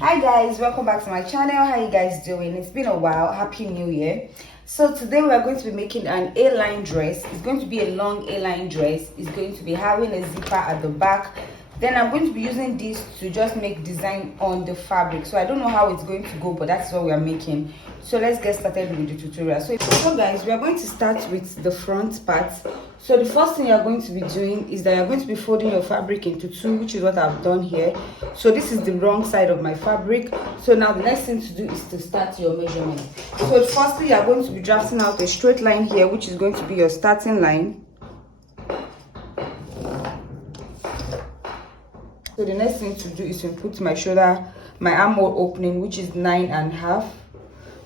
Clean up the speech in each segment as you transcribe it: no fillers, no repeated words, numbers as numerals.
Hi guys, welcome back to my channel. How you guys doing? It's been a while. Happy New Year. So today we are going to be making an A-line dress. It's going to be a long A-line dress. It's going to be having a zipper at the back. Then I'm going to be using this to just make design on the fabric. So I don't know how it's going to go, but that's what we are making. So let's get started with the tutorial. So guys, we are going to start with the front part. So the first thing you're going to be doing is that you're going to be folding your fabric into two, which is what I've done here. So this is the wrong side of my fabric. So now the next thing to do is to start your measurement. So firstly, you're going to be drafting out a straight line here, which is going to be your starting line. So the next thing to do is to put my shoulder, my armhole opening, which is 9.5.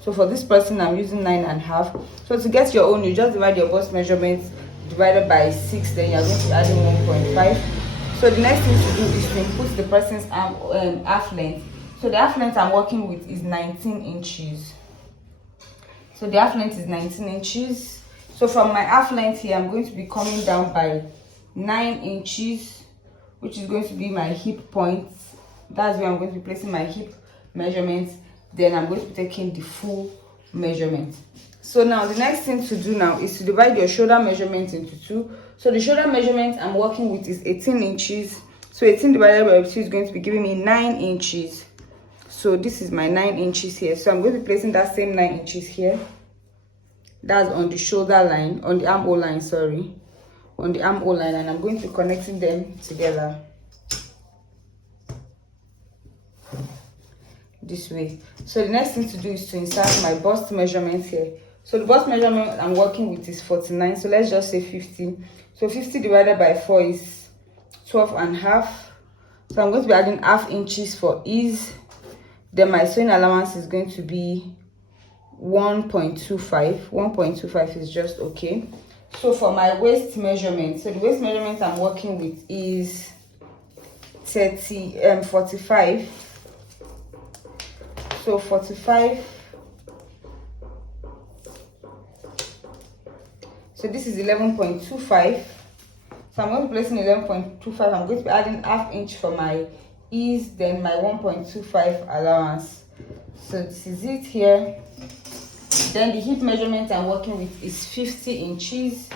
So for this person, I'm using 9.5. So to get your own, you just divide your bust measurements divided by 6. Then you're going to be adding 1.5. So the next thing to do is to input the person's arm half length. So the half length I'm working with is 19 inches. So the half length is 19 inches. So from my half length here, I'm going to be coming down by 9 inches, which is going to be my hip point. That's where I'm going to be placing my hip measurements. Then I'm going to be taking the full measurement. So now the next thing to do now is to divide your shoulder measurement into two. So the shoulder measurement I'm working with is 18 inches. So 18 divided by 2 is going to be giving me 9 inches. So this is my 9 inches here. So I'm going to be placing that same 9 inches here. That's on the shoulder line, on the armhole line, sorry. On the armhole line, and I'm going to be connecting them together this way. So the next thing to do is to insert my bust measurement here. So the bust measurement I'm working with is 49. So let's just say 50. So 50 divided by 4 is 12.5. So I'm going to be adding half inches for ease. Then my sewing allowance is going to be 1.25. 1.25 is just okay. So for my waist measurement, so the waist measurement I'm working with is 45. So 45. So this is 11.25. So I'm going to be placing 11.25. I'm going to be adding half inch for my ease, then my 1.25 allowance. So this is it here. Then the hip measurement I'm working with is 50 inches.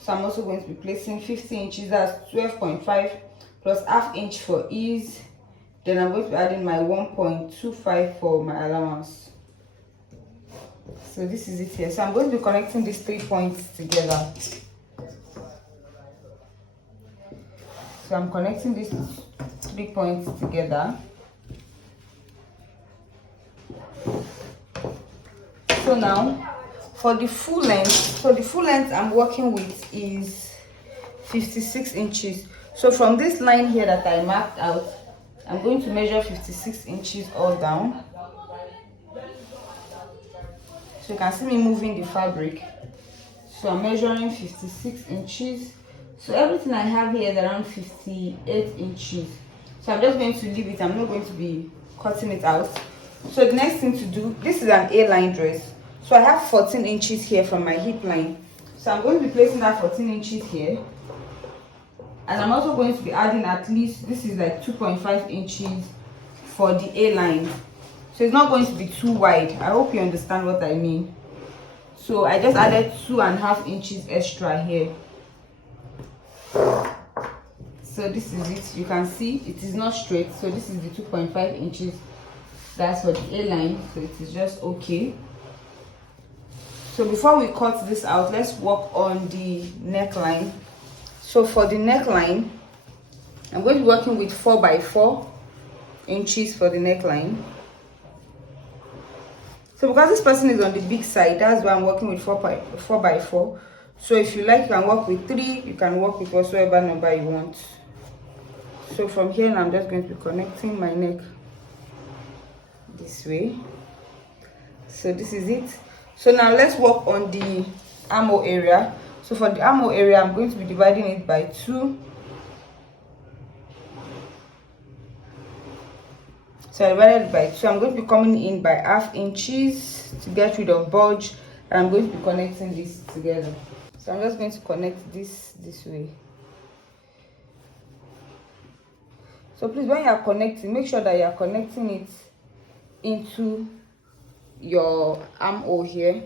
So I'm also going to be placing 50 inches, that's 12.5 plus half inch for ease. Then I'm going to be adding my 1.25 for my allowance. So this is it here. So I'm going to be connecting these 3 points together. So I'm connecting these 3 points together. So now for the full length, so the full length I'm working with is 56 inches. So from this line here that I marked out, I'm going to measure 56 inches all down. So you can see me moving the fabric. So I'm measuring 56 inches. So everything I have here is around 58 inches. So I'm just going to leave it. I'm not going to be cutting it out. So the next thing to do, this is an A-line dress. So I have 14 inches here from my hip line. So I'm going to be placing that 14 inches here. And I'm also going to be adding at least, this is like 2.5 inches for the A-line. So it's not going to be too wide. I hope you understand what I mean. So I just added 2.5 inches extra here. So this is it. You can see it is not straight. So this is the 2.5 inches. That's for the A-line. So it is just okay. So before we cut this out, let's work on the neckline. So for the neckline, I'm going to be working with 4x4 inches for the neckline. So because this person is on the big side, that's why I'm working with 4x4. So if you like, you can work with 3. You can work with whatsoever number you want. So from here, now I'm just going to be connecting my neck this way. So this is it. So now let's work on the armhole area. So for the armhole area, I'm going to be dividing it by 2. So I divided it by 2. I'm going to be coming in by half inches to get rid of bulge, and I'm going to be connecting this together. So I'm just going to connect this way. So please, when you are connecting, make sure that you are connecting it into your armhole here.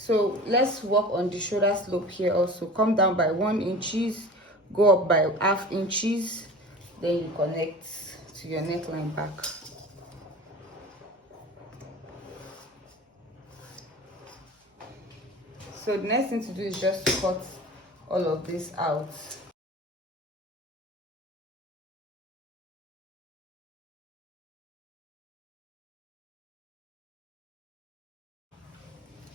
So let's work on the shoulder slope here also. Come down by 1 inches, go up by ½ inches, then you connect to your neckline back. So the next thing to do is just to cut all of this out.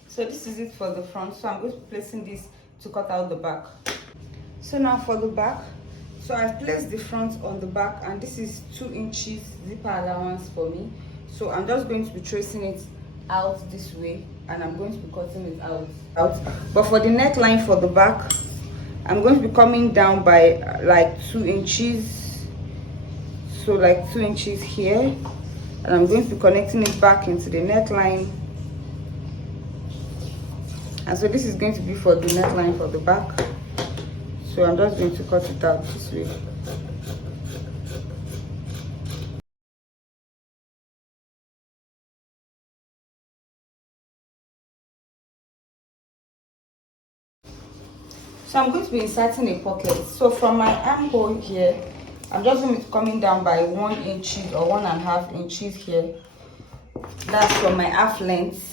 So this is it for the front. So I'm going to be placing this to cut out the back. So now for the back, so I've placed the front on the back, and this is 2 inches zipper allowance for me. So I'm just going to be tracing it out this way, and I'm going to be cutting it out. But for the neckline for the back, I'm going to be coming down by like 2 inches. So like 2 inches here, and I'm going to be connecting it back into the neckline. And so this is going to be for the neckline for the back. So I'm just going to cut it out this way. So I'm going to be inserting a pocket. So from my armhole here, I'm just going to be coming down by 1 inch or 1½ inches here. That's from my half length.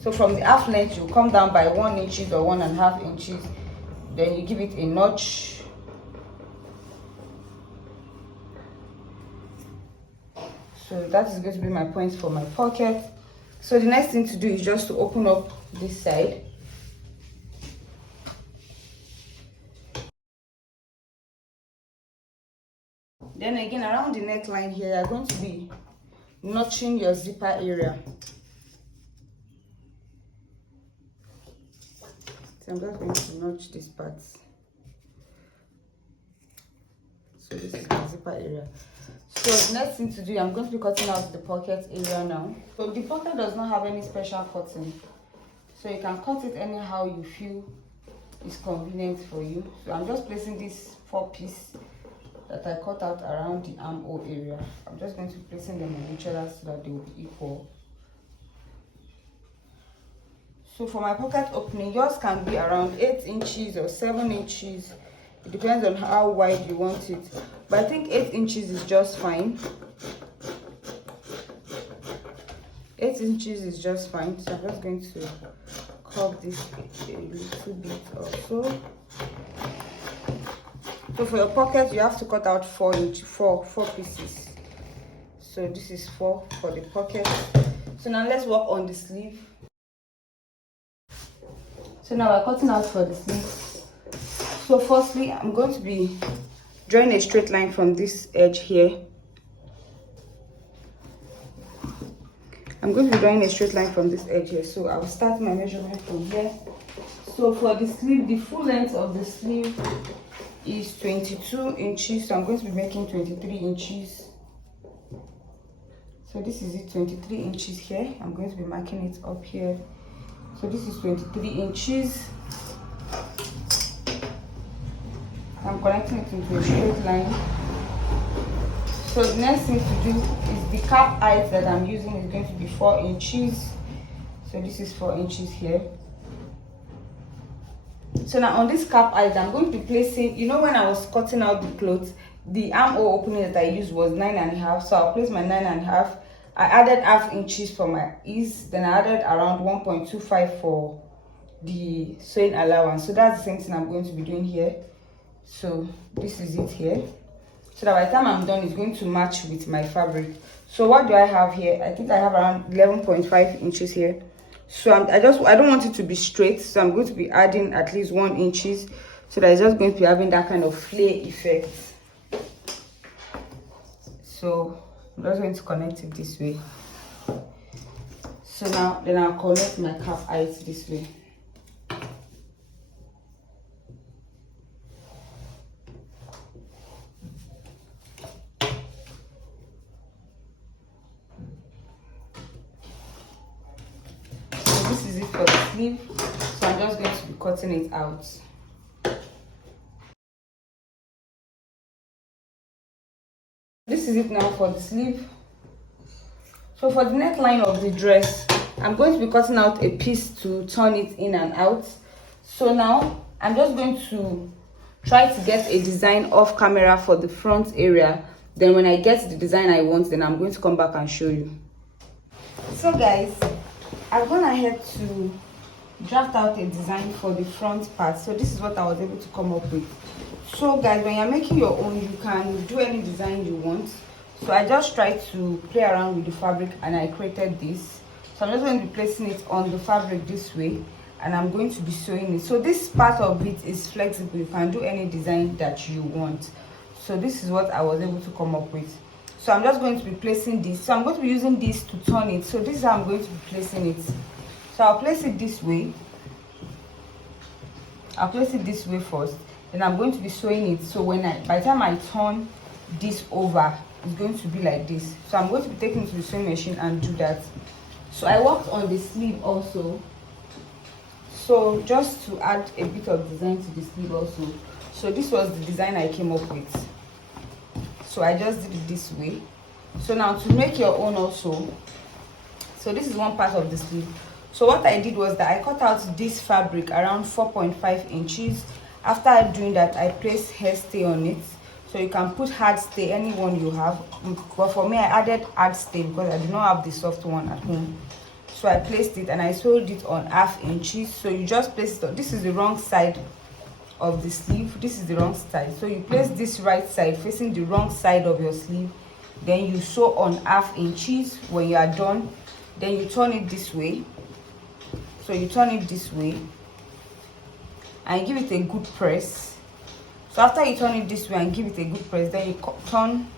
So from the half length, you come down by 1 inch or 1½ inches. Then you give it a notch. So that is going to be my point for my pocket. So the next thing to do is just to open up this side. Then again, around the neckline here, you're going to be notching your zipper area. So I'm just going to notch this part. So this is the zipper area. So the next thing to do, I'm going to be cutting out the pocket area now. So the pocket does not have any special cutting, so you can cut it anyhow you feel is convenient for you. So I'm just placing this 4-piece that I cut out around the armhole area. I'm just going to be placing them on each other so that they will be equal. So for my pocket opening, yours can be around 8 inches or 7 inches. It depends on how wide you want it, but I think 8 inches is just fine. 8 inches is just fine. So I'm just going to curve this a little bit also. So for your pocket, you have to cut out 4 pieces. So this is 4 for the pocket. So now let's work on the sleeve. So now we're cutting out for the sleeve. So firstly, I'm going to be drawing a straight line from this edge here. I'm going to be drawing a straight line from this edge here. So I'll start my measurement from here. So for the sleeve, the full length of the sleeve is 22 inches. So I'm going to be making 23 inches. So this is it, 23 inches here. I'm going to be marking it up here. So this is 23 inches. I'm connecting it into a straight line. So the next thing to do is the cap height that I'm using is going to be 4 inches. So this is 4 inches here. So now on this cap height, I'm going to be placing, you know, when I was cutting out the clothes, the armhole opening that I used was 9½. So I'll place my 9½. I added ½ inches for my ease, then I added around 1.25 for the sewing allowance. So that's the same thing I'm going to be doing here. So this is it here. So that by the time I'm done, it's going to match with my fabric. So what do I have here? I think I have around 11.5 inches here. So I don't want it to be straight, so I'm going to be adding at least 1 inches, so that it's just going to be having that kind of flare effect. So I'm just going to connect it this way. So now then I'll connect my cap height this way. So this is it for the sleeve. So I'm just going to be cutting it out. This is it now for the sleeve. So for the neckline of the dress, I'm going to be cutting out a piece to turn it in and out. So now I'm just going to try to get a design off camera for the front area. Then when I get the design I want, then I'm going to come back and show you. So guys, I've gone ahead to draft out a design for the front part. So this is what I was able to come up with. So guys, when you're making your own, you can do any design you want. So I just tried to play around with the fabric and I created this. So I'm just going to be placing it on the fabric this way, and I'm going to be sewing it. So this part of it is flexible. You can do any design that you want. So this is what I was able to come up with. So I'm just going to be placing this. So I'm going to be using this to turn it. So this is how I'm going to be placing it. So I'll place it this way. I'll place it this way first. Then I'm going to be sewing it. So by the time I turn this over, it's going to be like this. So I'm going to be taking it to the sewing machine and do that. So I worked on the sleeve also. So just to add a bit of design to the sleeve also. So this was the design I came up with. So I just did it this way. So now to make your own also. So this is one part of the sleeve. So what I did was that I cut out this fabric around 4.5 inches. After doing that, I placed hairstay on it. So you can put hard stay, any one you have. But for me, I added hard stay because I do not have the soft one at home. So I placed it and I sewed it on 1/2 inches. So you just place it on. This is the wrong side of the sleeve. This is the wrong side. So you place this right side facing the wrong side of your sleeve. Then you sew on 1/2 inches. When you are done, then you turn it this way. So you turn it this way and give it a good press. So after you turn it this way and give it a good press, then you turn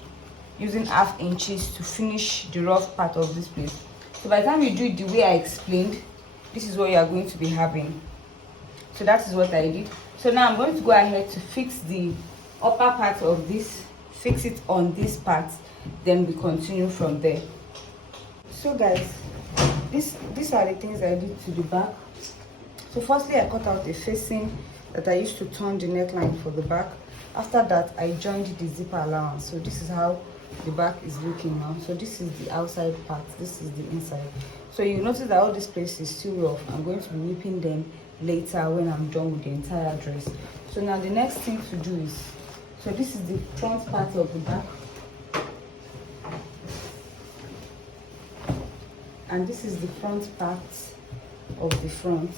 using 1/2 inches to finish the rough part of this place. So by the time you do it the way I explained, this is what you are going to be having. So that is what I did. So now I'm going to go ahead to fix the upper part of this, fix it on this part, then we continue from there. So guys, these are the things I did to the back. So firstly, I cut out a facing that I used to turn the neckline for the back. After that, I joined the zipper allowance. So this is how the back is looking now. So this is the outside part, this is the inside. So you notice that all this place is still rough. I'm going to be whipping them later when I'm done with the entire dress. So now the next thing to do is, so this is the front part of the back, and this is the front part of the front.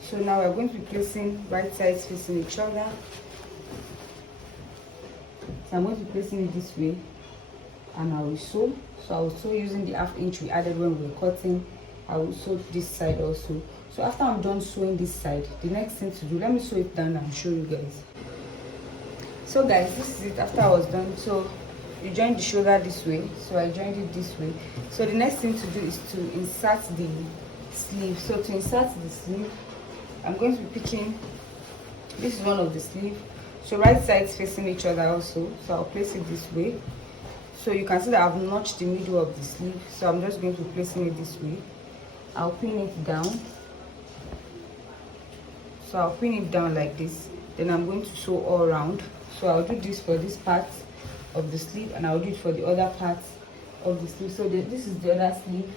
So now we're going to be placing right sides facing each other. So I'm going to be placing it this way, and I will sew. So I will sew using the 1/2 inch we added when we were cutting. I will sew this side also. So after I'm done sewing this side, the next thing to do, let me sew it down and show you guys. So guys, this is it after I was done. So you join the shoulder this way. So I joined it this way. So the next thing to do is to insert the sleeve. So to insert the sleeve, I'm going to be picking, this is one of the sleeve. So right sides facing each other also. So I'll place it this way. So you can see that I've notched the middle of the sleeve. So I'm just going to be placing it this way. I'll pin it down. So I'll pin it down like this. Then I'm going to sew all around. So I'll do this for this part of the sleeve, and I'll do it for the other parts of the sleeve. So this is the other sleeve.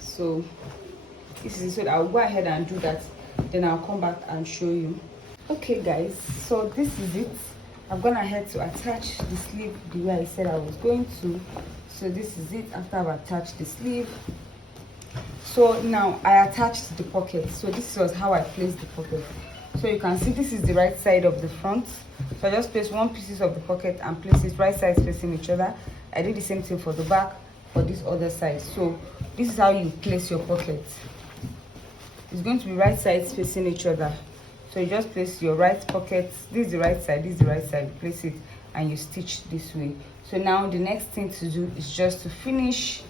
So this is it. So I'll go ahead and do that. Then I'll come back and show you. Okay guys, so this is it. I've gone ahead to attach the sleeve the way I said I was going to. So this is it after I've attached the sleeve. So now I attached the pocket. So this was how I placed the pocket. So you can see this is the right side of the front. So I just placed one piece of the pocket and place it right sides facing each other. I did the same thing for the back, for this other side. So this is how you place your pocket. It's going to be right sides facing each other. So you just place your right pocket. This is the right side, this is the right side. You place it and you stitch this way. So now the next thing to do is just to finish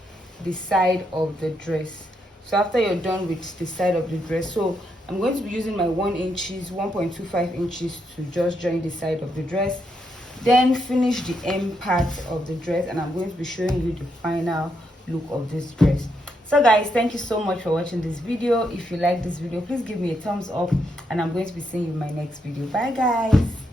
the side of the dress. So after you're done with the side of the dress, so I'm going to be using my 1.25 inches to just join the side of the dress, then finish the end part of the dress, and I'm going to be showing you the final look of this dress. So guys, thank you so much for watching this video. If you like this video, please give me a thumbs up, and I'm going to be seeing you in my next video. Bye guys.